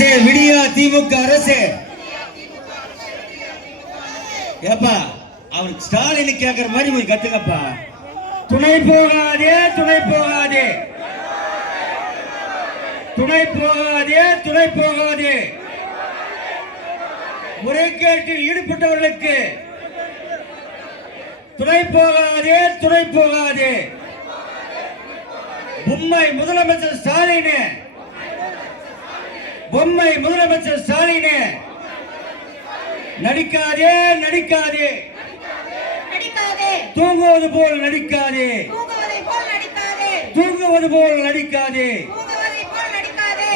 அரசே விடியா திமுக அரசே. ஏப்பா அவருக்கு ஸ்டாலின் கேட்கிற மாதிரி போய் கத்துங்கப்பா. துணை போகாதே துணை போகாதே துணை போகாதே துணை போகாதே. முறைகேட்டில் ஈடுபட்டவர்களுக்கு துணை போகாதே துணை போகாதே. பொம்மை முதலமைச்சர் ஸ்டாலின் பொம்மை முதலமைச்சர் ஸ்டாலின் நடிக்காதே நடிக்காதே தூங்குவது போல் நடிக்காதே தூங்குவது போல் நடிக்காதே.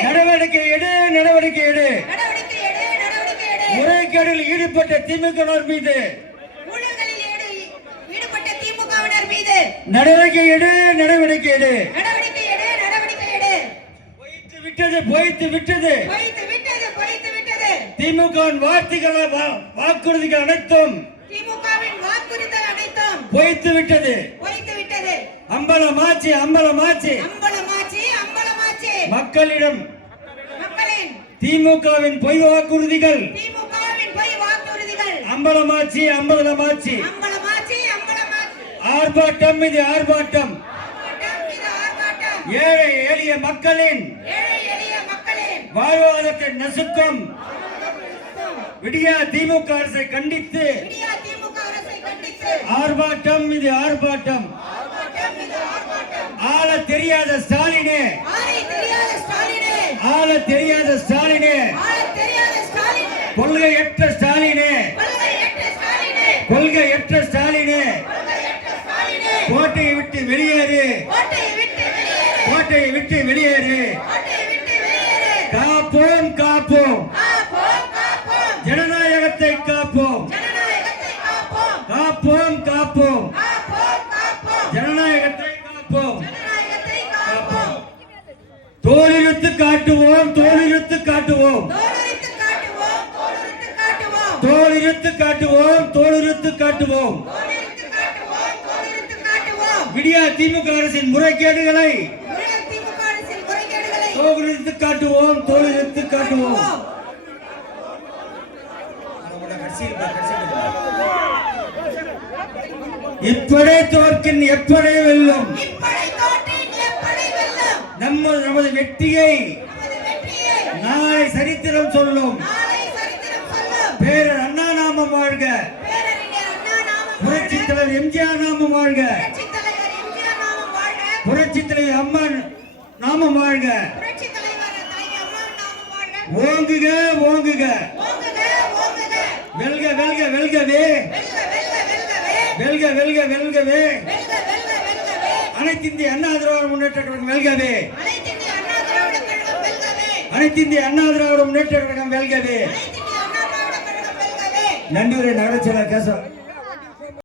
நடவடிக்கை எடு நடவடிக்கை எடு. முறைகேடில் ஈடுபட்ட திமுகவினர் மீது நடவடிக்கை எடு நடவடிக்கை எடு. பொய்த்து விட்டது திமுக வாக்குறுதிகள் அனைத்தும் பொய்த்து விட்டது. அம்பலமாச்சு அம்பலமாச்சு மக்களிடம் திமுகவின் பொய் வாக்குறுதிகள் அம்பலமாச்சு அம்பலமாச்சு. ஆர்ப்பாட்டம் இது ஆர்ப்பாட்டம். ஏழை எளிய மக்களின் வாழ்வாதாரத்தை நசுக்கும் விடியா திமுக அரசை கண்டித்து ஆர்ப்பாட்டம் இது ஆர்ப்பாட்டம். ஆள தெரியாத ஸ்டாலினே ஆள தெரியாத ஸ்டாலினே கொள்கையற்ற ஸ்டாலினே கொள்கையற்ற ஸ்டாலினே கோட்டையை விட்டு வெளியேறு கோட்டையை விட்டு வெளியேறு. காப்போம் காப்போம் ஜனநாயகத்தை காப்போம் காப்போம் காப்போம் ஜனநாயகத்தை காப்போம். தோலிருத்து காட்டுவோம் தோலிருத்து காட்டுவோம் தோலிருத்து காட்டுவோம் தோலிருத்து காட்டுவோம். விடியா திமுக அரசின் முறைகேடுகளை தோலிருத்து காட்டுவோம் தோலிருத்து காட்டுவோம். இப்படை தோற்கின் எப்படை வெல்லும். நமது வெற்றியை நாளை சரித்திரம் சொல்லும். பேரர் அண்ணா நாமம் வாழ்க. புரட்சி தலைவர் எம்ஜிஆர் நாமம் வாழ்க. புரட்சி தலைவர் அம்மா நாமம் வாழ்க. ஓங்குக ஓங்குக வெல்க வெல்க வெல்கவே வெல்க வெல்க வெல்கவே. அனைத்து இந்திய அண்ணா திராவிட முன்னேற்ற கழகம் வெல்கவே. அனைத்து இந்திய அண்ணா திராவிட முன்னேற்ற கழகம் வெல்கவே. நன்றி நகரச்செயலர் கேசவ.